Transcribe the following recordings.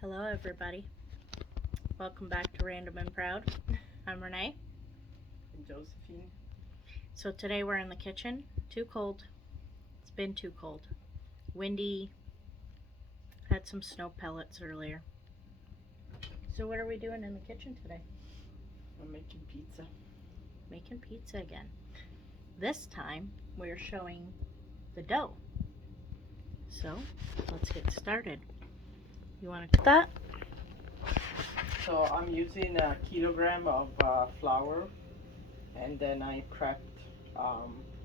Hello everybody, welcome back to Random and Proud. I'm Renee. And Josephine. So today we're in the kitchen. Too cold. It's been too cold. Windy. Had some snow pellets earlier. So what are we doing in the kitchen today? I'm making pizza. Making pizza again. This time we're showing the dough. So let's get started. You want to cut that? So I'm using a kilogram of flour, and then I prepped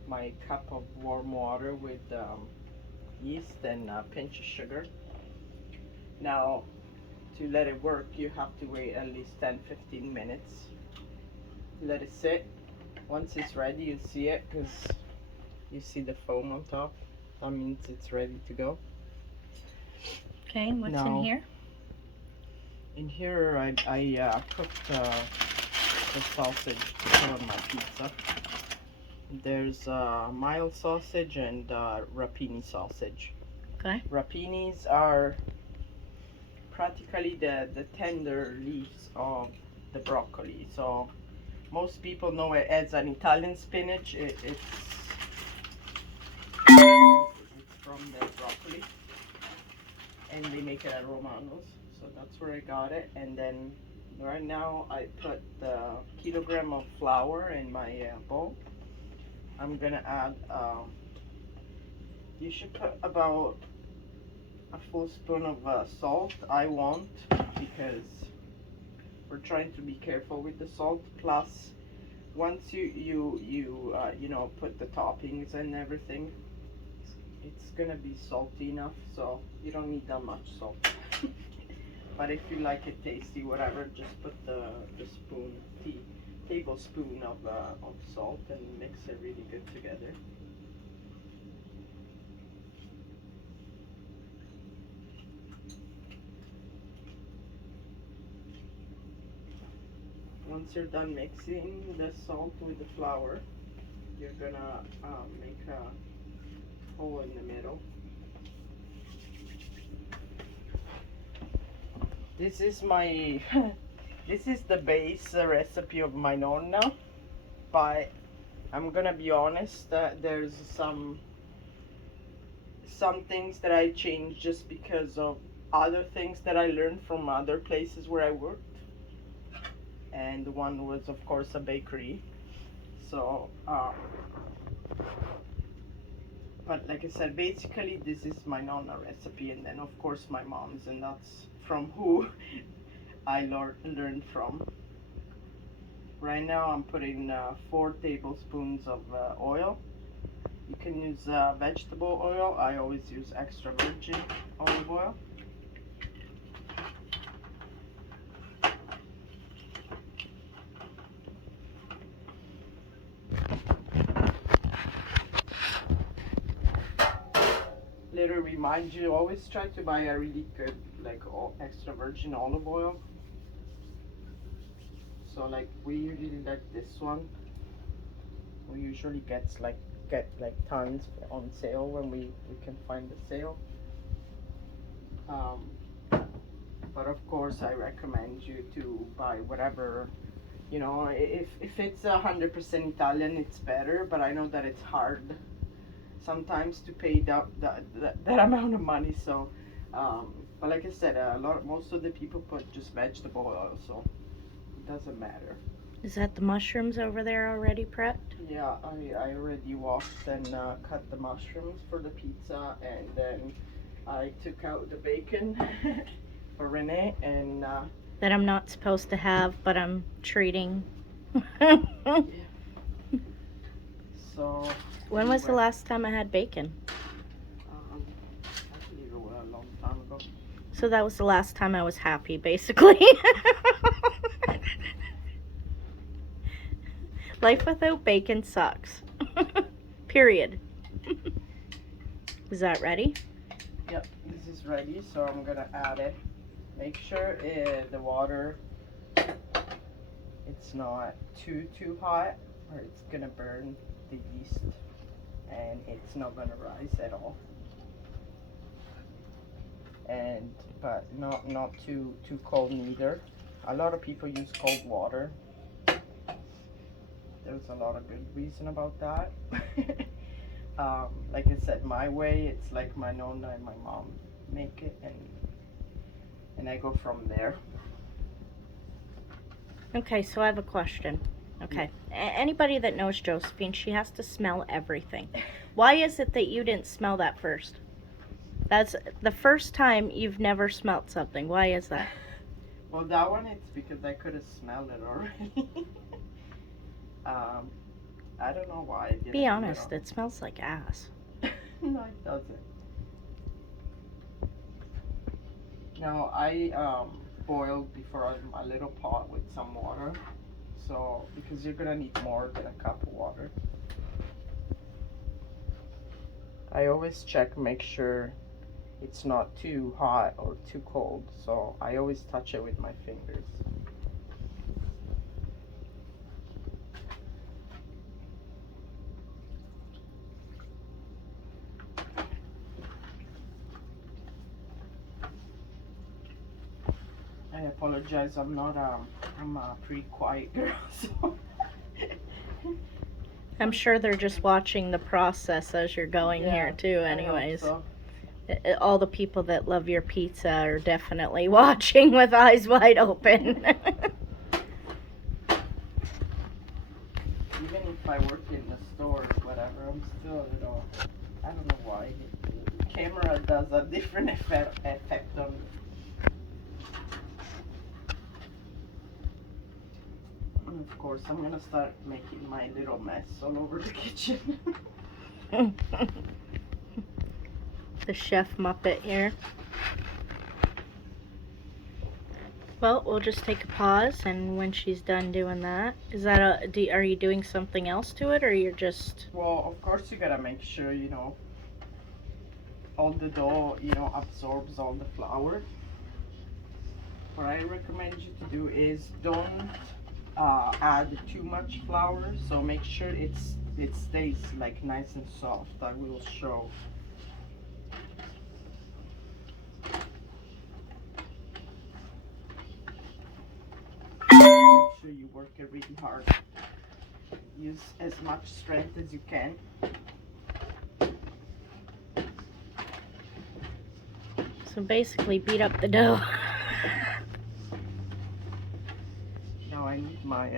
my cup of warm water with yeast and a pinch of sugar. Now, to let it work, you have to wait at least 10-15 minutes. Let it sit. Once it's ready, you see it because you see the foam on top. That means it's ready to go. Okay, what's in Now, here? In here, I cooked the sausage to put on my pizza. There's mild sausage and rapini sausage. Okay. Rapinis are practically the tender leaves of the broccoli. So most people know it as an Italian spinach. It's from the broccoli, and they make it at Romano's. So that's where I got it. And then right now I put the kilogram of flour in my bowl. I'm gonna add, you should put about a full spoon of salt. I won't, because we're trying to be careful with the salt. Plus, once you know, put the toppings and everything, it's gonna be salty enough, so you don't need that much salt. But if you like it tasty, whatever, just put the tablespoon of salt and mix it really good together. Once you're done mixing the salt with the flour, you're gonna make a hole in the middle. This is my this is the base recipe of my nonna, but I'm gonna be honest, there's some things that I changed just because of other things that I learned from other places where I worked. And one was, of course, a bakery. So but like I said, basically this is my nonna recipe, and then of course my mom's, and that's from who I learned from. Right now I'm putting 4 tablespoons of oil. You can use vegetable oil. I always use extra virgin olive oil. Little remind you, always try to buy a really good, like, extra virgin olive oil. So like we usually like this one. We usually get like tons on sale when we can find the sale. But of course I recommend you to buy whatever, you know, if it's 100% Italian, it's better, but I know that it's hard sometimes to pay that amount of money. So but like I said, most of the people put just vegetable oil, so it doesn't matter. Is that the mushrooms over there already prepped? Yeah, I already washed and cut the mushrooms for the pizza, and then I took out the bacon for Renee, and That I'm not supposed to have, but I'm treating. so When was the last time I had bacon? I believe it was a long time ago. So that was the last time I was happy, basically. Life without bacon sucks. Period. Is that ready? Yep, this is ready, so I'm gonna add it. Make sure the water, it's not too hot, or it's gonna burn the yeast and it's not gonna rise at all. And but not too cold neither. A lot of people use cold water. There's a lot of good reason about that. Like I said, my way, it's like my nonna and my mom make it, and I go from there. Okay, so I have a question. Okay. Anybody that knows Josephine, she has to smell everything. Why is it that you didn't smell that first? That's the first time you've never smelled something. Why is that? Well, that one, it's because I could have smelled it already. I don't know why I didn't. Be honest, it smells like ass. No, it doesn't. Now, I boiled before a little pot with some water. So, because you're gonna need more than a cup of water. I always check, make sure it's not too hot or too cold. So, I always touch it with my fingers. I apologize, I'm a pretty quiet girl, so. I'm sure they're just watching the process as you're going here too, anyways. So. All the people that love your pizza are definitely watching with eyes wide open. Even if I work in the store or whatever, I'm still a little, I don't know why. The camera does a different effect on me. And of course, I'm gonna start making my little mess all over the kitchen. The chef Muppet here. Well, we'll just take a pause, and when she's done doing that, is that are you doing something else to it, or you're just? Well, of course you gotta make sure, all the dough, absorbs all the flour. What I recommend you to do is don't add too much flour, so make sure it stays like nice and soft. I will show. Make sure you work it really hard. Use as much strength as you can. So basically beat up the dough. Now I need my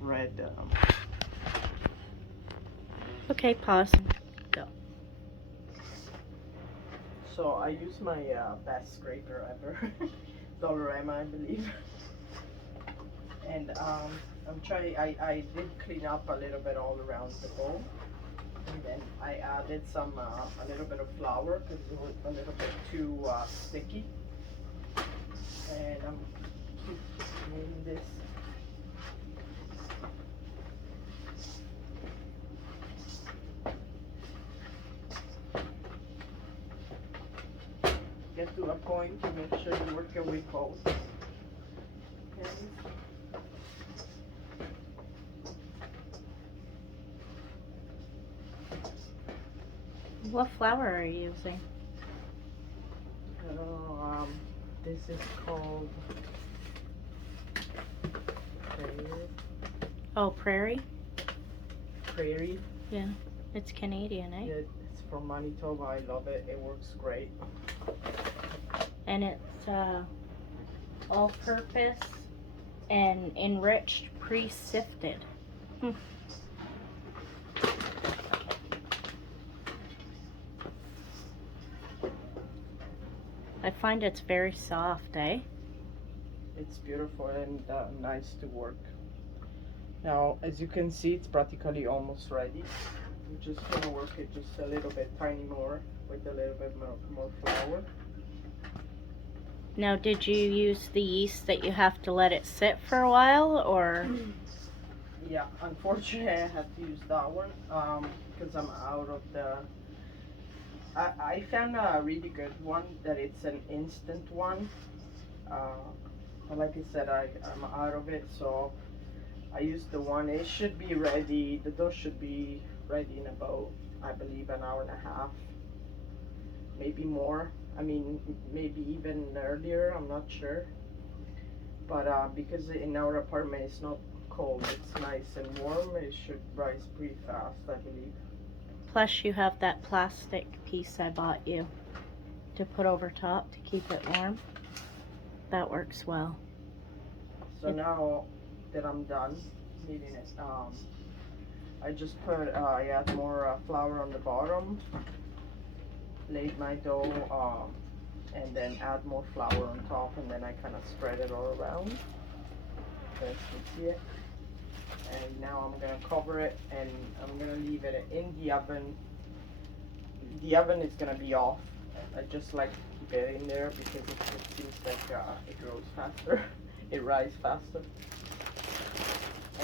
red. Okay, pause. Go. So I use my best scraper ever, Dollarama, I believe. And I'm trying. I did clean up a little bit all around the bowl, and then I added some a little bit of flour because it was a little bit too sticky. And I'm keep doing this. Get to a point to make sure you work your way both. Okay. What flour are you using? This is called Prairie. Oh, Prairie? Prairie. Yeah, it's Canadian, eh? Yeah, it's from Manitoba. I love it. It works great. And it's all-purpose and enriched pre-sifted. I find it's very soft, eh? It's beautiful and nice to work. Now, as you can see, it's practically almost ready. I'm just gonna work it just a little bit, tiny more, with a little bit more flour. Now, did you use the yeast that you have to let it sit for a while, or? Yeah, unfortunately, I had to use that one because I'm out of the. I found a really good one that it's an instant one. But like I said, I'm out of it, so I used the one. It should be ready. The dough should be ready in about, I believe, an hour and a half, maybe more. I mean, maybe even earlier, I'm not sure. But because in our apartment it's not cold, it's nice and warm, it should rise pretty fast, I believe. Plus you have that plastic piece I bought you to put over top to keep it warm. That works well. So now that I'm done kneading it, I just I add more flour on the bottom, laid my dough, and then add more flour on top, and then I kind of spread it all around. As you can see it. And now I'm gonna cover it, and I'm gonna leave it in the oven. The oven is gonna be off. I just like to keep it in there because it seems like it grows faster, it rises faster.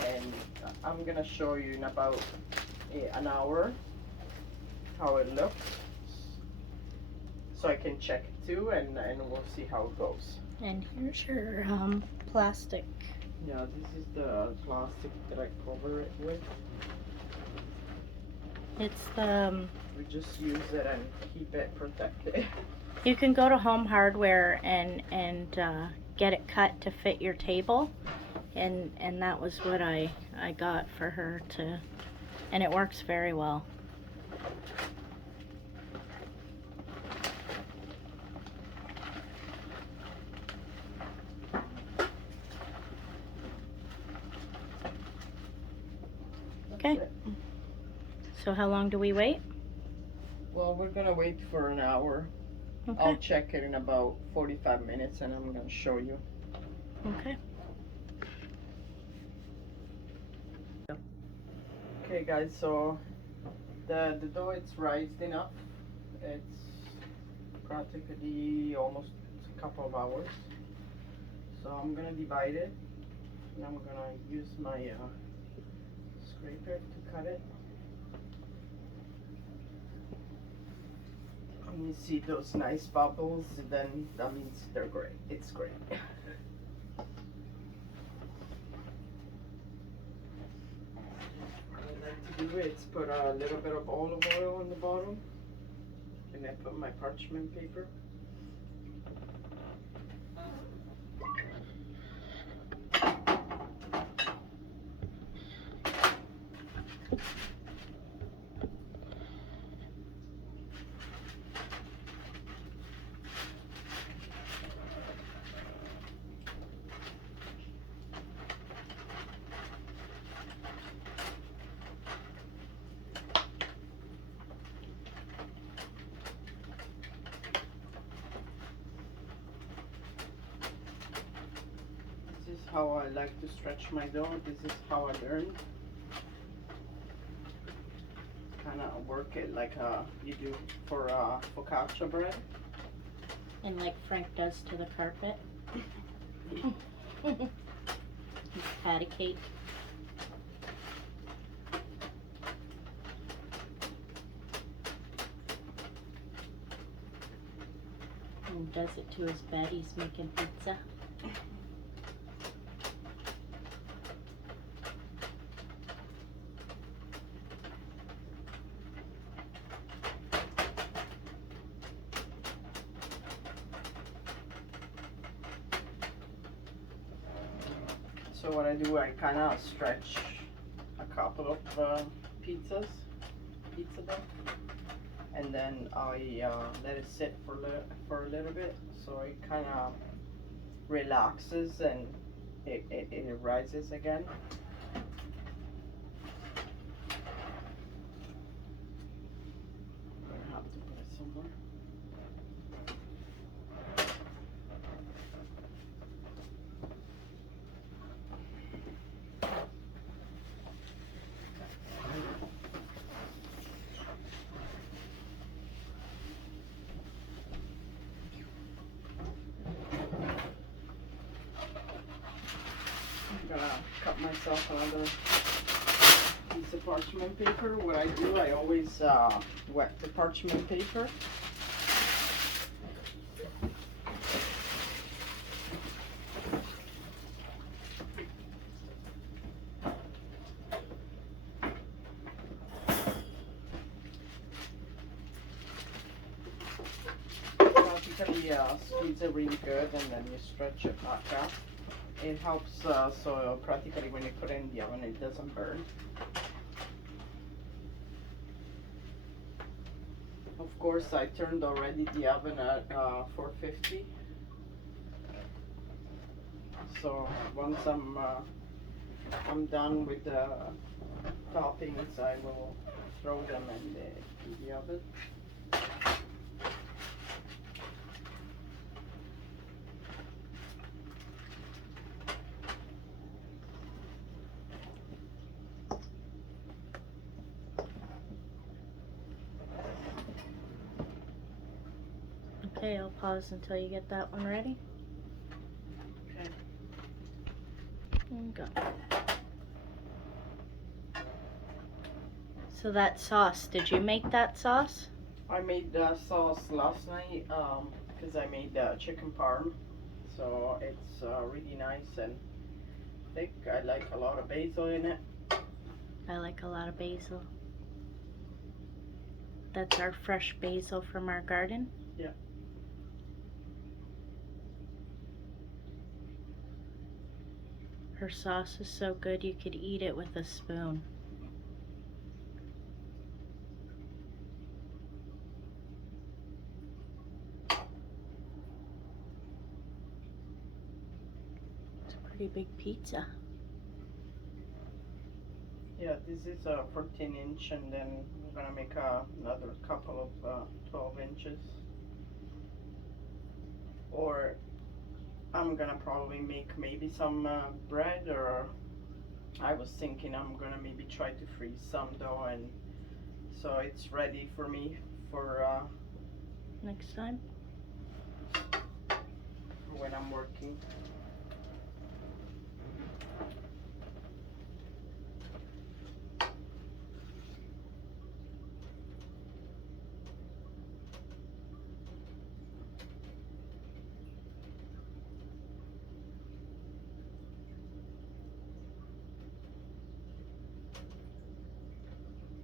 And I'm gonna show you in about an hour how it looks, so I can check it too, and we'll see how it goes. And here's your plastic. Yeah, this is the plastic that I cover it with. It's the We just use it and keep it protected. you can go to Home Hardware and get it cut to fit your table, and that was what I got for her to, and it works very well. Okay. So how long do we wait? Well, we're gonna wait for an hour. Okay. I'll check it in about 45 minutes and I'm gonna show you. Okay. Okay guys, so the dough, it's rised enough. It's practically almost a couple of hours. So I'm gonna divide it, and I'm gonna use my scraper to cut it. And you see those nice bubbles, then that means they're great. It's great. What I like to do is put a little bit of olive oil on the bottom, and then put my parchment paper. This is how I like to stretch my dough. This is how I learned. Kind of work it like you do for focaccia bread. And like Frank does to the carpet. Patty cake. And does it to his bed. He's making pizza. So what I do, I kind of stretch a couple of pizza dough, and then I let it sit for a little bit, so it kind of relaxes and it rises again. I'm gonna have to put it somewhere. I'm gonna cut myself another piece of parchment paper. What I do, I always wet the parchment paper. squeeze it really good and then you stretch it back up. It helps so practically when you put it in the oven it doesn't burn. Of course I turned already the oven at 450. So once I'm done with the toppings, I will throw them in the oven. Okay, I'll pause until you get that one ready. Okay. And go. So that sauce, did you make that sauce? I made the sauce last night because I made chicken parm. So it's really nice and thick. I like a lot of basil in it. I like a lot of basil. That's our fresh basil from our garden? Yeah. Her sauce is so good you could eat it with a spoon. It's a pretty big pizza. Yeah, this is a 14-inch and then we're gonna make another couple of 12 inches. Or I'm gonna probably make maybe some bread, or I was thinking I'm gonna maybe try to freeze some dough and so it's ready for me for Next time? when I'm working.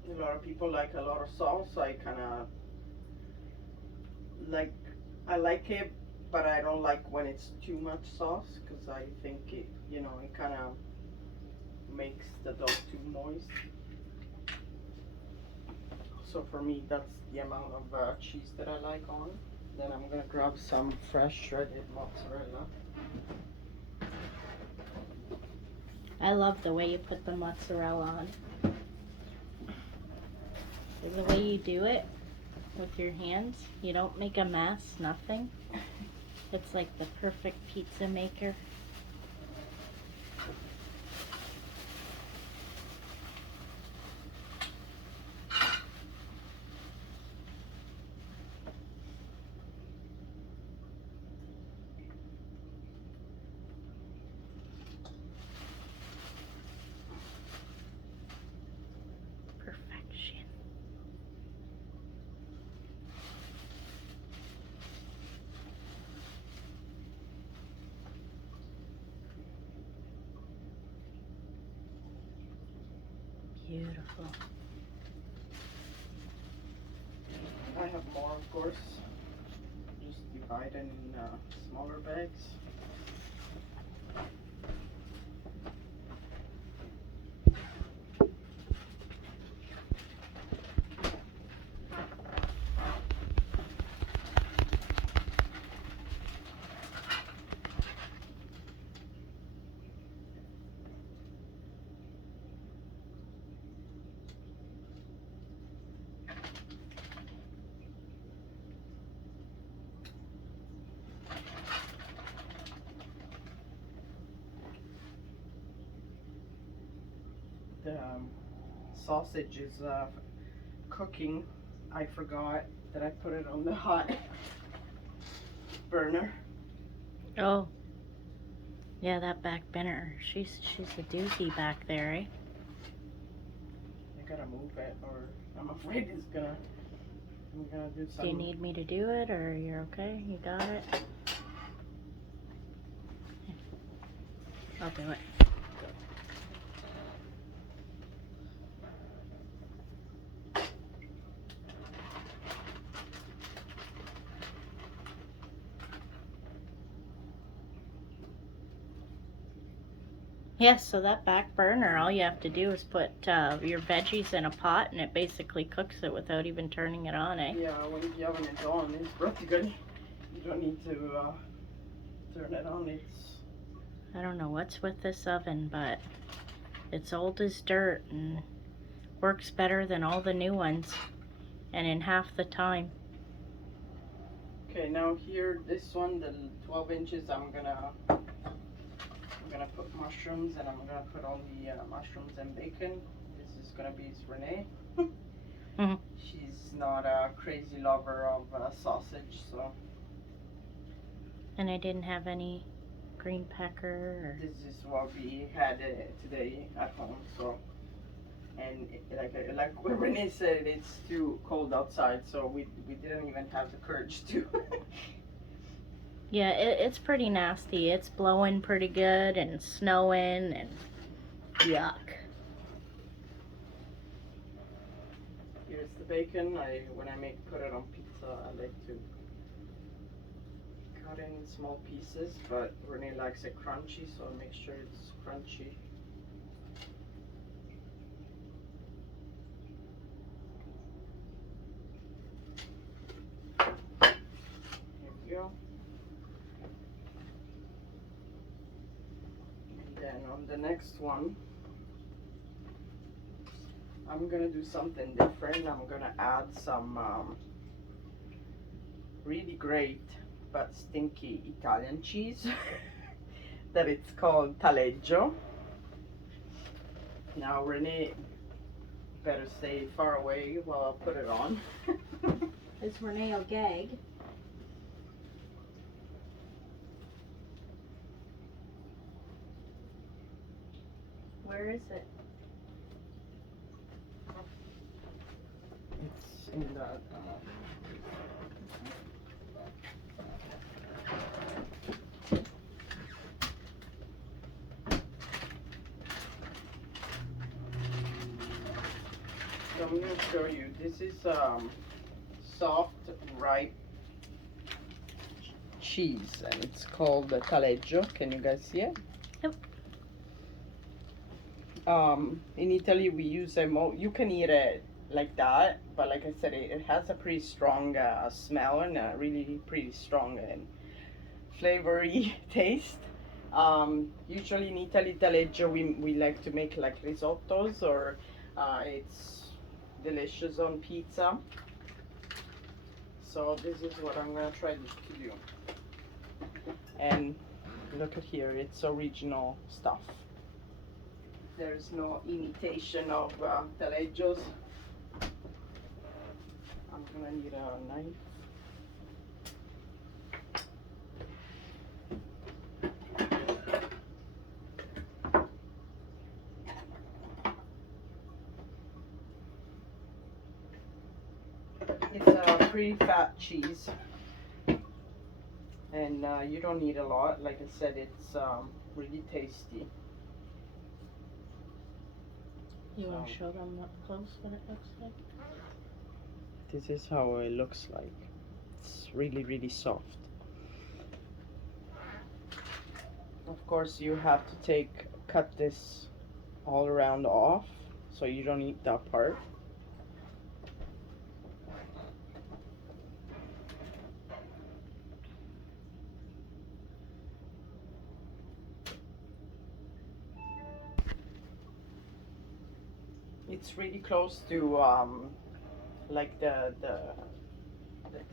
A lot of people like a lot of sauce. I kind of like, I like it, but I don't like when it's too much sauce because I think it, you know, it kind of makes the dough too moist. So for me, that's the amount of cheese that I like on. Then I'm gonna grab some fresh shredded mozzarella. I love the way you put the mozzarella on. The way you do it with your hands, you don't make a mess, nothing. It's like the perfect pizza maker. Perfection. Beautiful. I have more, of course. Just divide in smaller bags. The sausage is cooking. I forgot that I put it on the hot burner. Oh. Yeah, that back burner. She's a doozy back there, eh? I gotta move it or I'm afraid I'm gonna do some. Do you need me to do it or you're okay? You got it? I'll do it. Yes, so that back burner, all you have to do is put your veggies in a pot and it basically cooks it without even turning it on, eh? Yeah, when the oven is on, it's practically, you don't need to turn it on. It's... I don't know what's with this oven, but it's old as dirt and works better than all the new ones, and in half the time. Okay, now here, this one, the 12 inches, I'm gonna put mushrooms, and I'm gonna put all the mushrooms and bacon. This is gonna be Renee. Mhm. She's not a crazy lover of sausage, so And I didn't have any green pecker or... this is what we had today at home. So, and like what Renee said, it's too cold outside, so we didn't even have the courage to. Yeah, it's pretty nasty. It's blowing pretty good and snowing and yuck. Here's the bacon. When I put it on pizza, I like to cut it in small pieces, but Renee likes it crunchy, so I make sure it's crunchy. Here we go. And then on the next one, I'm gonna do something different. I'm gonna add some really great but stinky Italian cheese that it's called taleggio. Now Renee better stay far away while I put it on. It's Renee will gag. Where is it? It's in that. So I'm going to show you. This is soft, ripe cheese, and it's called taleggio. Can you guys see it? Yep. In Italy, we use you can eat it like that, but like I said, it has a pretty strong smell and a really pretty strong and flavory taste. Usually in Italy, taleggio, we like to make like risottos, or it's delicious on pizza. So this is what I'm gonna try to do. And look at here, it's original stuff. There's no imitation of taleggios. I'm gonna need a knife. It's a pretty fat cheese, and you don't need a lot. Like I said, it's really tasty. You want to show them up close what it looks like? This is how it looks like. It's really, really soft. Of course, you have to cut this all around off, so you don't eat that part. It's really close to like the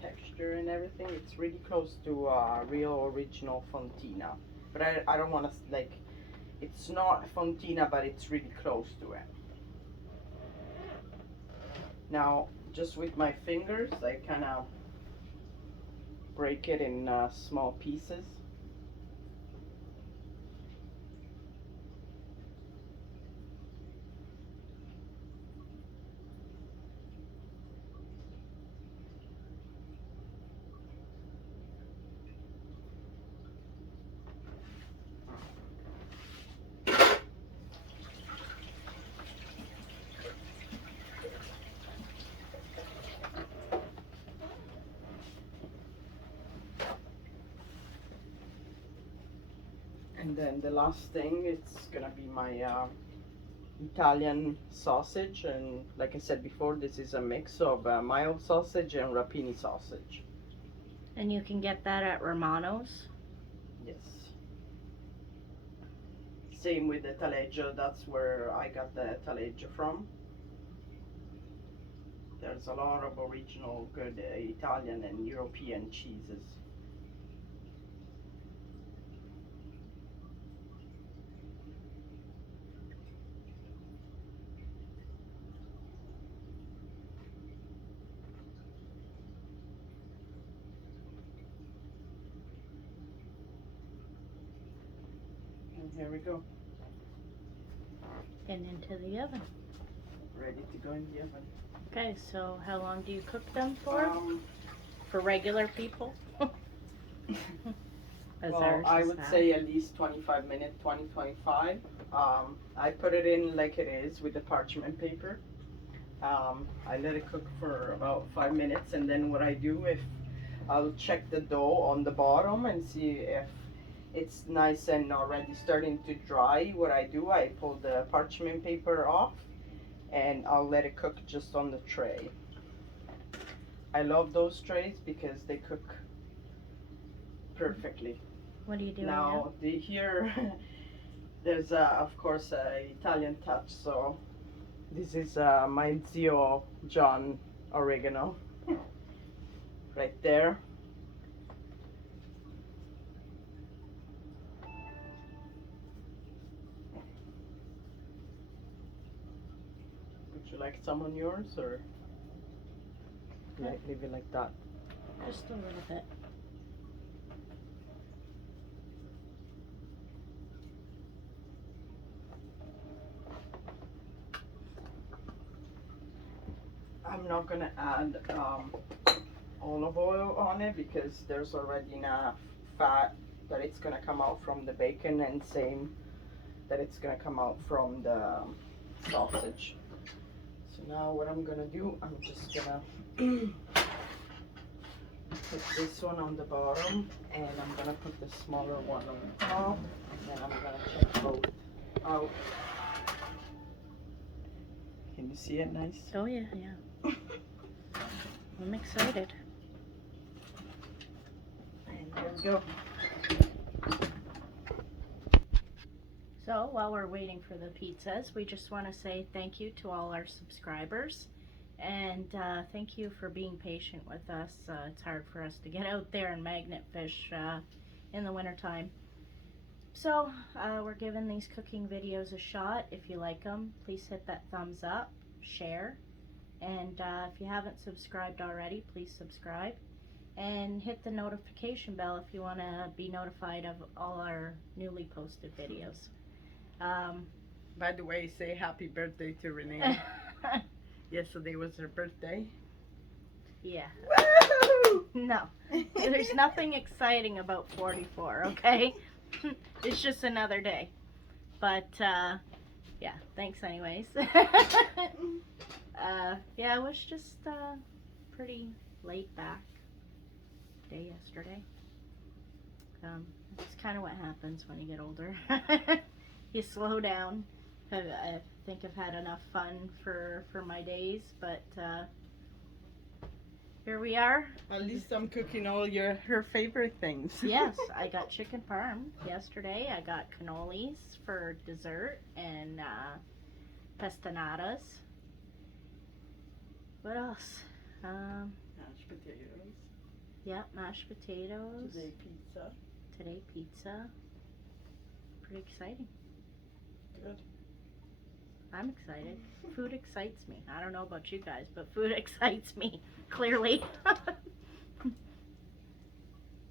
texture and everything. It's really close to real original fontina, but I don't want to like. It's not fontina, but it's really close to it. Now, just with my fingers, I kind of break it in small pieces. And then the last thing, it's gonna be my Italian sausage, and like I said before, this is a mix of mild sausage and rapini sausage. And you can get that at Romano's. Yes. Same with the taleggio, that's where I got the taleggio from. There's a lot of original good Italian and European cheeses. And here we go, And into the oven. ready to go in the oven. Okay, so how long do you cook them for? Um, For regular people? As well, ours I is would that. say at least 25 minutes, 25. I put it in like it is with the parchment paper. I let it cook for about 5 minutes, and then what I do, if I'll check the dough on the bottom and see if it's nice and already starting to dry. What I do, I pull the parchment paper off and I'll let it cook just on the tray. I love those trays because they cook perfectly. What are you doing now? Now here there's of course a Italian touch, so this is my zio John oregano right there. Would you like some on yours, or leave it like that? Just a little bit. I'm not gonna add olive oil on it because there's already enough fat that it's gonna come out from the bacon, and same that it's gonna come out from the sausage. So now what I'm gonna do, I'm just gonna put this one on the bottom, and I'm gonna put the smaller one on the top, and then I'm gonna check both out. Can you see it nice? Oh yeah, yeah. I'm excited. And there we go. So while we're waiting for the pizzas, we just want to say thank you to all our subscribers, and thank you for being patient with us. It's hard for us to get out there and magnet fish in the wintertime. So we're giving these cooking videos a shot. If you like them, please hit that thumbs up, share, and if you haven't subscribed already, please subscribe. And hit the notification bell if you want to be notified of all our newly posted videos. By the way, say happy birthday to Renee. Yesterday was her birthday. Yeah. Woo! No. There's nothing exciting about 44, okay? It's just another day. But, yeah, thanks anyways. Yeah, it was just pretty laid back day yesterday. It's kind of what happens when you get older. You slow down. I think I've had enough fun for my days, but here we are. At least I'm cooking all her favorite things. Yes, I got chicken parm yesterday. I got cannolis for dessert and pastanadas. What else? Mashed potatoes. Yeah, mashed potatoes. Today pizza. Today pizza. Pretty exciting. Good. I'm excited. Food excites me. I don't know about you guys, but food excites me, clearly.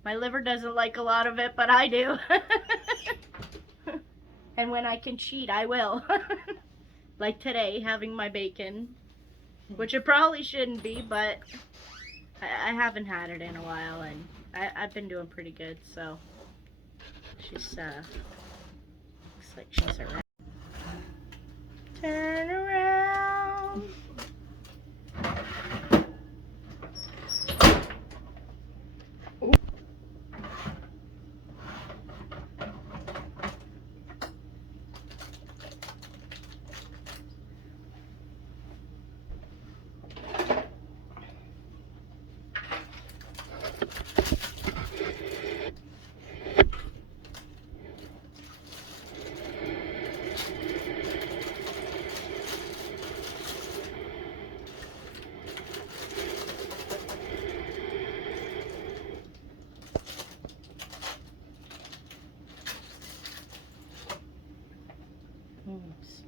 My liver doesn't like a lot of it, but I do. And when I can cheat, I will. Like today, having my bacon, which it probably shouldn't be, but I haven't had it in a while, and I've been doing pretty good, so she's, looks like she's around. Turn around.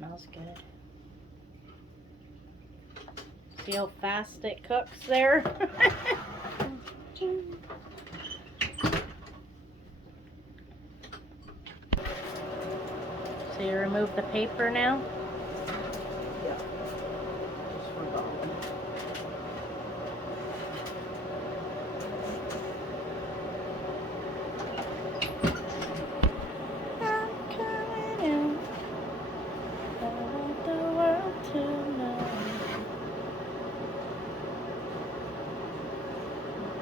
Smells good. See how fast it cooks there? So you remove the paper now? Yeah. Just for that one. I'm coming in. I want the world to know.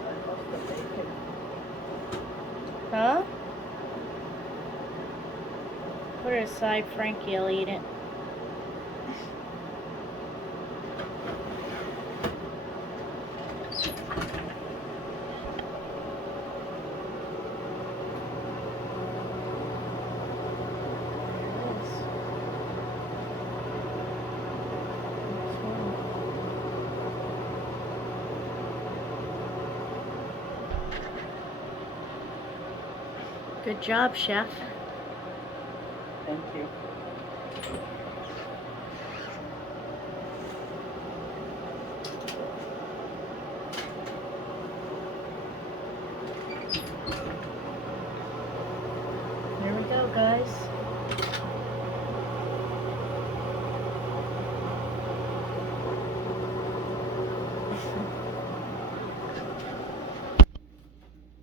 I lost the bacon. Huh? Put it aside, Frankie'll eat it. Good job, chef. Thank you. Here we go, guys.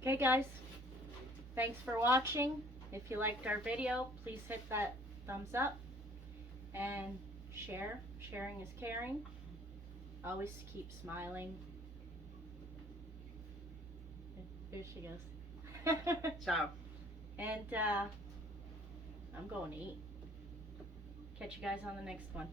Okay, guys. Thanks for watching. If you liked our video, please hit that thumbs up and share. Sharing is caring. Always keep smiling. Here she goes. Ciao. And I'm going to eat. Catch you guys on the next one.